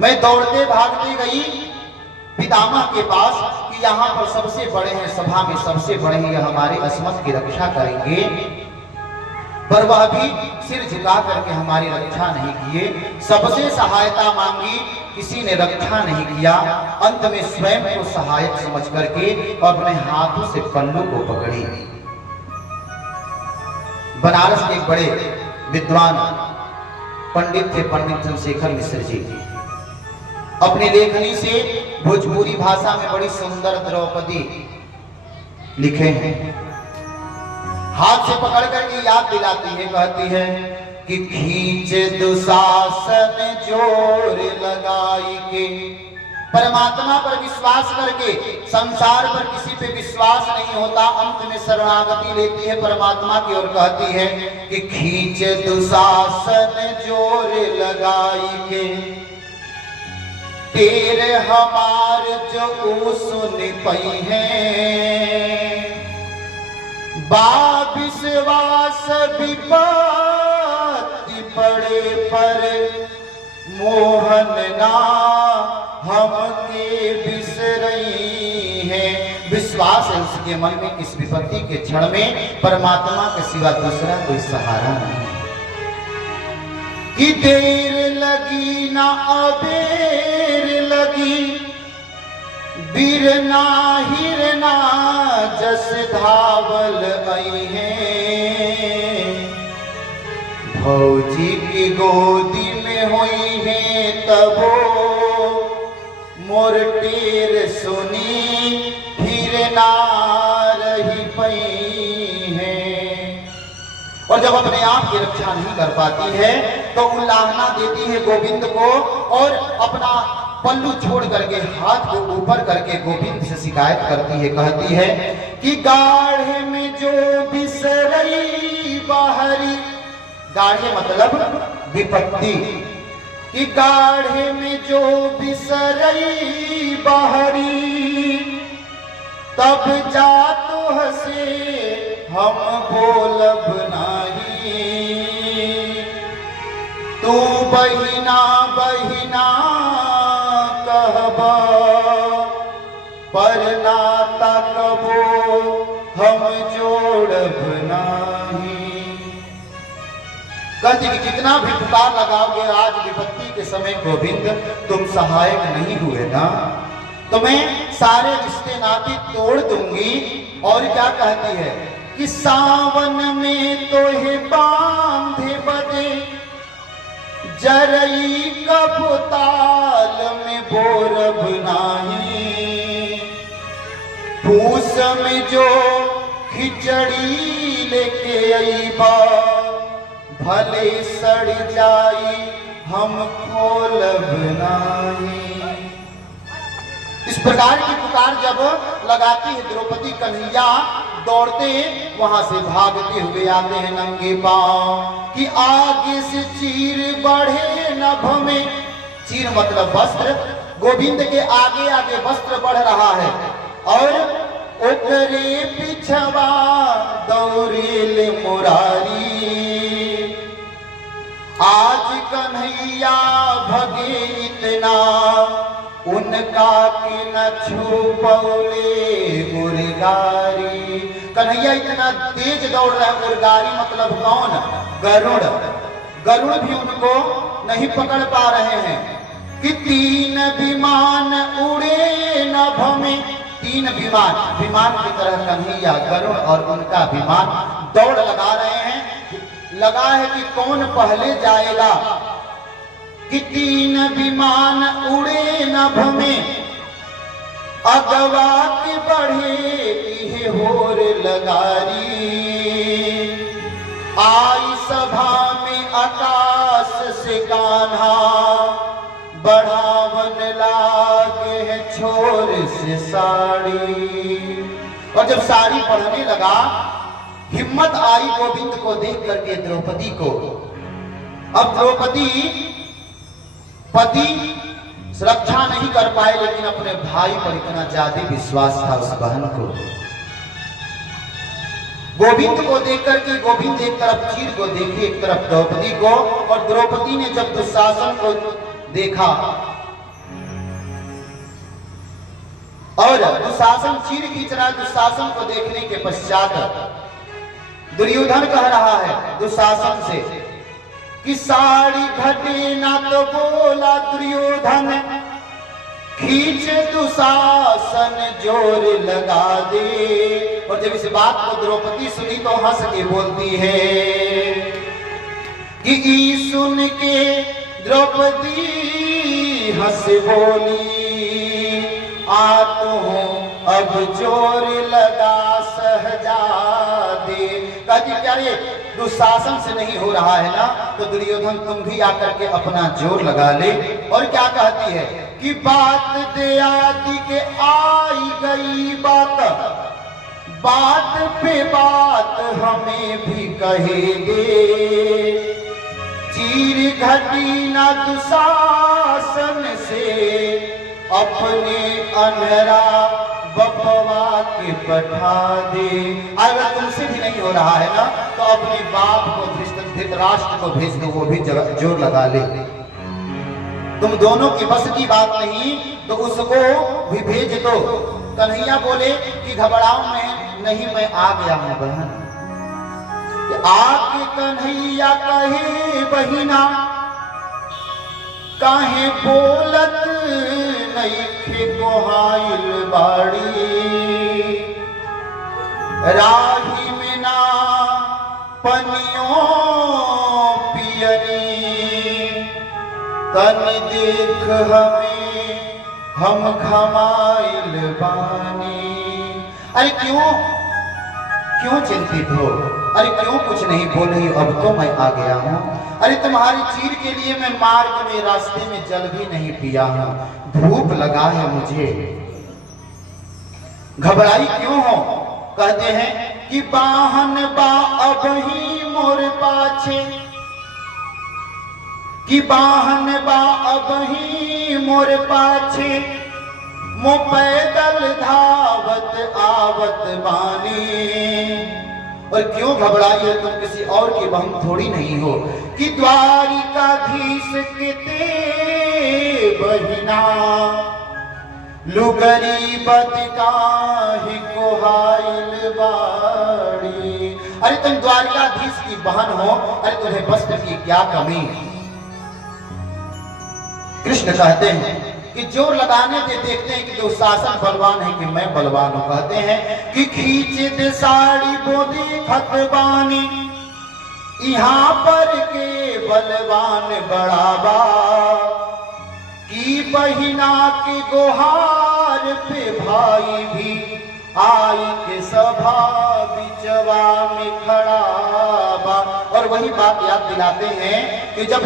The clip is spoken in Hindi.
मैं दौड़ते भागते गई पितामह के पास कि यहाँ पर सबसे बड़े हैं, सभा में सबसे बड़े हैं, हमारे अस्मत की रक्षा करेंगे, पर वह भी सिर झुका करके हमारी रक्षा नहीं किए। सबसे सहायता मांगी, किसी ने रक्षा नहीं किया। अंत में स्वयं को सहायक समझ करके और अपने हाथों से पल्लू को पकड़ी। बनारस के एक बड़े विद्वान पंडित थे, पंडित चंद्रशेखर मिश्र जी। अपनी लेखनी से भोजपुरी भाषा में बड़ी सुंदर द्रौपदी लिखे हैं। हाथ से पकड़ करके याद दिलाती है, कहती है कि खींचे दुशासन जोर लगाई के, परमात्मा पर विश्वास करके, संसार पर किसी पे विश्वास नहीं होता, अंत में शरणागति लेती है परमात्मा की और कहती है कि खींचे दुशासन जोर लगाई के, तेरे हमार जो सुन पई है, बा विश्वास विपत्ति पड़े पर मोहन ना हमके बिसरई है। विश्वास है उसके मन में इस विपत्ति के क्षण में परमात्मा के सिवा दूसरा कोई सहारा नहीं। कि देर लगी ना अबेर लगी, बिरना हिरना जस धावल आई है, भौजी की गोदी में हुई है तबो मोर टेर सुनी फिर ना रही पई है। और जब अपने आप की रक्षा नहीं कर पाती है तो उल्लाहना देती है गोविंद को और अपना पल्लू छोड़ करके हाथ को ऊपर करके गोविंद से शिकायत करती है। कहती है कि गाढ़े में जो बिसरई बाहरी, गाढ़े मतलब विपत्ति, कि गाढ़े में जो बिसरई बाहरी, तब जा तो हसे हम बोलब नहीं, तू बहिना बहिना कहबा पर नाता कबो हम जोड़ब नहीं। कहती कि कितना भी पुकार लगाओगे, आज विपत्ति के समय गोविंद तुम सहायक नहीं हुए ना, तो मैं सारे रिश्ते नाते तोड़ दूंगी। और क्या कहती है कि सावन में तो है बांधे बदे, जरई कबूताल में बोरब नाही, फूस में जो खिचड़ी लेके आईबा, भले सड़ जाई हम खोलब नाही। इस प्रकार की पुकार जब लगाती है द्रौपदी, कन्हैया दौड़ते वहां से भागते हुए आते हैं नंगे पांव कि आगे से चीर बढ़े नभ में। चीर मतलब वस्त्र, गोविंद के आगे आगे वस्त्र बढ़ रहा है और ओकरे पिछवा दौड़ेल मुरारी। आज कन्हैया भगे इतना, उनका कि न छुपौले मुर्गारी। कन्हैया इतना तेज दौड़ रहा है, मुर्गारी मतलब कौन? गरुड़। गरुड़ भी उनको नहीं पकड़ पा रहे हैं कि तीन विमान उड़े नभ में। तीन विमान, विमान की तरह कन्हैया, गरुड़ और उनका विमान दौड़ लगा रहे हैं। लगा है कि कौन पहले जाएगा, कि तीन विमान उड़े नभ में, अगवा के बढ़े इहे होर लगारी। आई सभा में आकाश से कान्हा, बढ़ावन लागे है छोर से साड़ी। और जब साड़ी पढ़ने लगा, हिम्मत आई गोविंद को देख करके द्रौपदी को। अब द्रौपदी पति सुरक्षा नहीं कर पाए, लेकिन अपने भाई पर इतना ज्यादा विश्वास था उस बहन को। गोविंद को देख करके गोविंद एक तरफ चीर को देखे, एक तरफ द्रौपदी को। और द्रौपदी ने जब दुशासन को देखा और दुशासन चीर खींच रहा है। दुशासन को देखने के पश्चात दुर्योधन कह रहा है दुशासन से कि साड़ी घटे ना, तो बोला दुर्योधन खींच दुशासन जोर लगा दे। और जब इस बात को द्रौपदी सुनी तो हंस के बोलती है कि ई सुन के द्रौपदी हंस बोली, आ तो अब जोर लगा सहजादे। कहा प्यारे दुशासन से नहीं हो रहा है ना, तो दुर्योधन तुम भी आकर के अपना जोर लगा ले। और क्या कहती है कि बात दयादी के आई गई बात, बात पे बात हमें भी कहेंगे, चीर घटी ना दुशासन से, अपने अनहरा बपवा के बैठा दे। अगर तुमसे भी नहीं हो रहा है ना, तो अपने बाप को धृतराष्ट्र को भेज दो, वो भी जोर लगा ले। तुम दोनों की बस की बात नहीं तो उसको भी भेज दो। कन्हैया बोले कि घबराओ नहीं, मैं आ गया हूं बहन। आके कन्हैया कहे बहिना, काहे बोलत नइखे कोहाइल बाड़ी, राही में ना पनियों पियनी, तन देख हमें हम खमाइल बानी। अरे क्यों चिंतित हो? अरे क्यों कुछ नहीं बोल रही हो? अब तो मैं आ गया हूं। अरे तुम्हारी चीर के लिए मैं मार्ग में रास्ते में जल भी नहीं पिया हूं, भूख लगा है मुझे। घबराई क्यों हो? कहते हैं कि बाहन बा अब ही मोर पाछे, कि बाहन बा अब ही मोर पाछे, मो पैदल धावत आवत बानी। और क्यों घबराई है? तुम किसी और की बहन थोड़ी नहीं हो कि द्वारिकाधीश के ते बहिना, लुगरी बदकाही कोहाइल बाड़ी। अरे तुम द्वारिकाधीश की बहन हो, अरे तुम्हें वस्त्र की क्या कमी? कृष्ण कहते हैं कि जोर लगाने से देखते हैं कि दुशासन बलवान है कि मैं बलवान हूं। कहते हैं कि खींच दे साड़ी बोदी खतबानी, यहाँ पर के बलवान बड़ाबा, की बहिना के गोहार पे भाई भी आई के सभा बिचवा में खड़ा बा। और वही बात याद दिलाते हैं कि जब